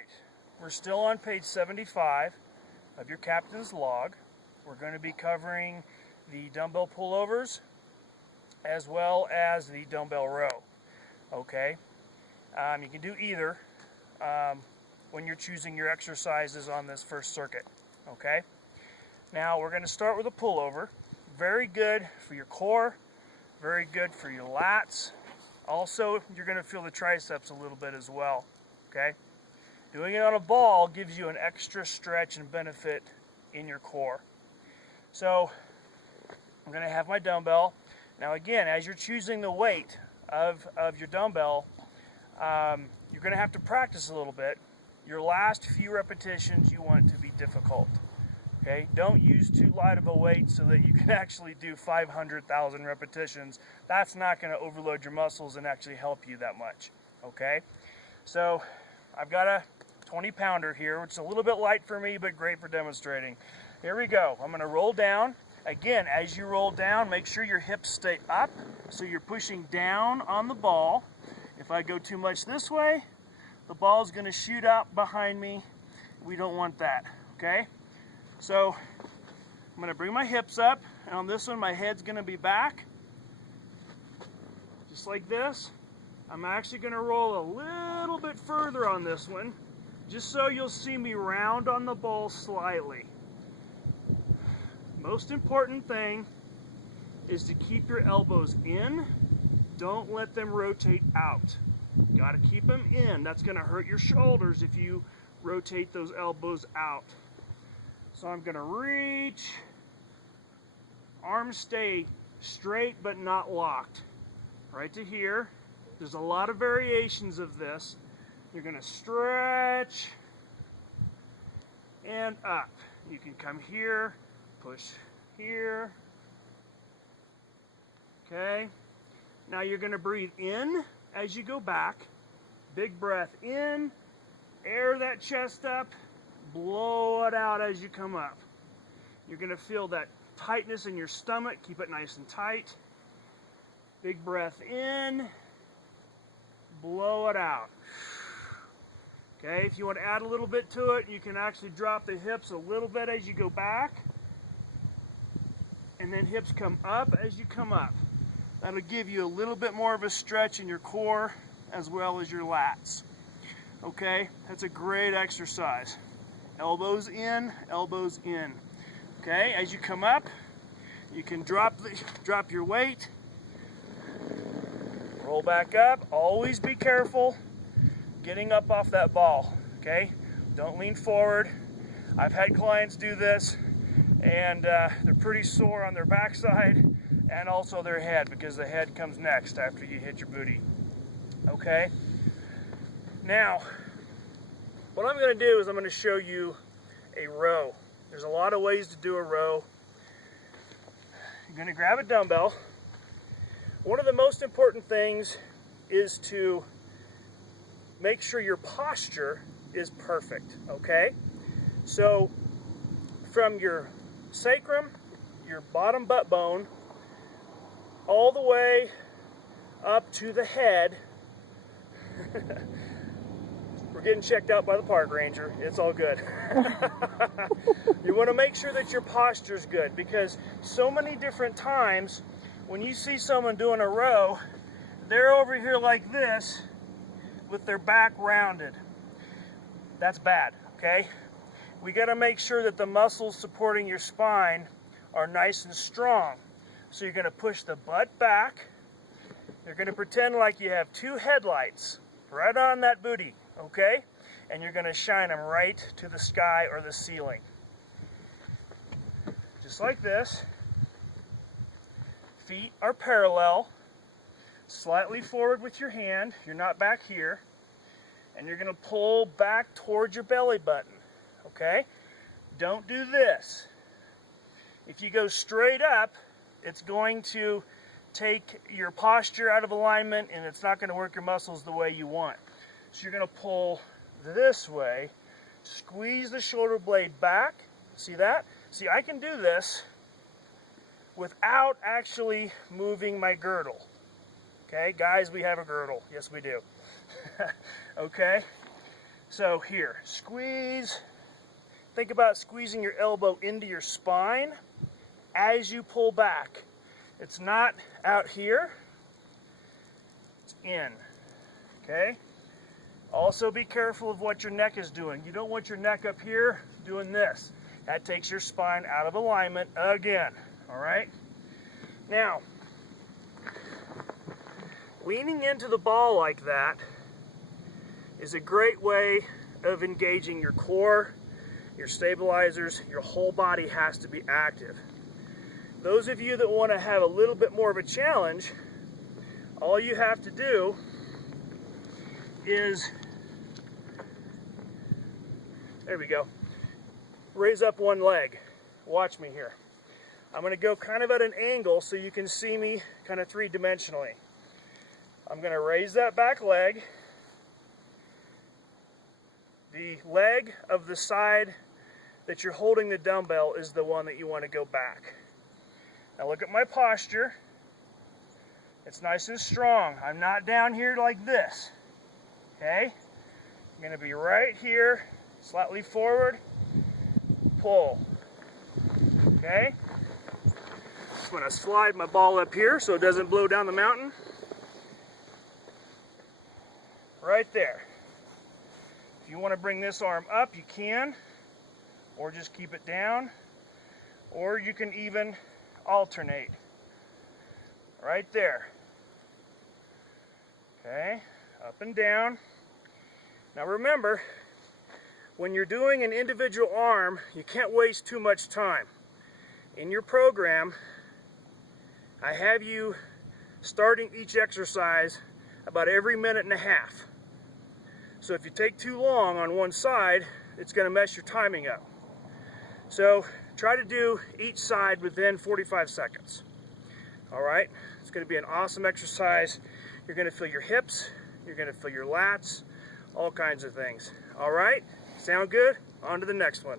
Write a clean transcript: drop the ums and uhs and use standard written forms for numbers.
right, we're still on page 75 of your captain's log. We're going to be covering the dumbbell pullovers as well as the dumbbell row. Okay, you can do either when you're choosing your exercises on this first circuit. Okay, now we're going to start with a pullover. Very good for your core, very good for your lats. Also, you're going to feel the triceps a little bit as well. Okay, doing it on a ball gives you an extra stretch and benefit in your core. So I'm going to have my dumbbell. Now again, as you're choosing the weight of your dumbbell, you're going to have to practice a little bit. Your last few repetitions you want to be difficult. Okay, don't use too light of a weight so that you can actually do 500,000 repetitions. That's not going to overload your muscles and actually help you that much. Okay, so I've got a 20-pounder here, which is a little bit light for me, but great for demonstrating. Here we go. I'm going to roll down. Again, as you roll down, make sure your hips stay up, so you're pushing down on the ball. If I go too much this way, the ball's going to shoot out behind me. We don't want that, okay? So I'm going to bring my hips up, and on this one, my head's going to be back, just like this. I'm actually going to roll a little bit further on this one, just so you'll see me round on the ball slightly. Most important thing is to keep your elbows in. Don't let them rotate out. Got to keep them in. That's going to hurt your shoulders if you rotate those elbows out. So I'm going to reach. Arms stay straight but not locked. Right to here. There's a lot of variations of this. You're going to stretch and up. You can come here. Push here. Okay. Now you're going to breathe in as you go back. Big breath in. Air that chest up. Blow it out as you come up. You're going to feel that tightness in your stomach. Keep it nice and tight. Big breath in. Blow it out. Okay. If you want to add a little bit to it, you can actually drop the hips a little bit as you go back. And then hips come up as you come up. That'll give you a little bit more of a stretch in your core as well as your lats. Okay, that's a great exercise. Elbows in, elbows in. Okay, as you come up, you can drop your weight. Roll back up. Always be careful getting up off that ball. Okay, don't lean forward. I've had clients do this, and they're pretty sore on their backside and also their head, because the head comes next after you hit your booty. Okay, now what I'm going to do is I'm going to show you a row. There's a lot of ways to do a row. You're going to grab a dumbbell. One of the most important things is to make sure your posture is perfect. Okay, so from your sacrum, your bottom butt bone, all the way up to the head. We're getting checked out by the park ranger. It's all good. You want to make sure that your posture is good, because so many different times when you see someone doing a row, they're over here like this with their back rounded. That's bad, okay? We got to make sure that the muscles supporting your spine are nice and strong. So you're going to push the butt back. You're going to pretend like you have two headlights right on that booty, okay? And you're going to shine them right to the sky or the ceiling. Just like this. Feet are parallel. Slightly forward with your hand. You're not back here. And you're going to pull back towards your belly button. Okay? Don't do this. If you go straight up, it's going to take your posture out of alignment, and it's not going to work your muscles the way you want. So you're going to pull this way, squeeze the shoulder blade back. See that? See, I can do this without actually moving my girdle. Okay, guys, we have a girdle. Yes, we do. Okay? So here, squeeze. Think about squeezing your elbow into your spine as you pull back. It's not out here, it's in, okay? Also be careful of what your neck is doing. You don't want your neck up here doing this. That takes your spine out of alignment again, all right? Now, leaning into the ball like that is a great way of engaging your core, your stabilizers. Your whole body has to be active. Those of you that want to have a little bit more of a challenge, all you have to do is, there we go, raise up one leg. Watch me here. I'm going to go kind of at an angle so you can see me kind of three-dimensionally. I'm going to raise that back leg. The leg of the side that you're holding the dumbbell is the one that you want to go back. Now look at my posture. It's nice and strong. I'm not down here like this. Okay? I'm going to be right here, slightly forward, pull. Okay? I'm going to slide my ball up here so it doesn't blow down the mountain. Right there. If you want to bring this arm up, you can, or just keep it down, or you can even alternate. Right there. Okay, up and down. Now remember, when you're doing an individual arm, you can't waste too much time. In your program, I have you starting each exercise about every minute and a half. So if you take too long on one side, it's going to mess your timing up. So try to do each side within 45 seconds. All right, it's going to be an awesome exercise. You're going to feel your hips, you're going to feel your lats, all kinds of things. All right, sound good? On to the next one.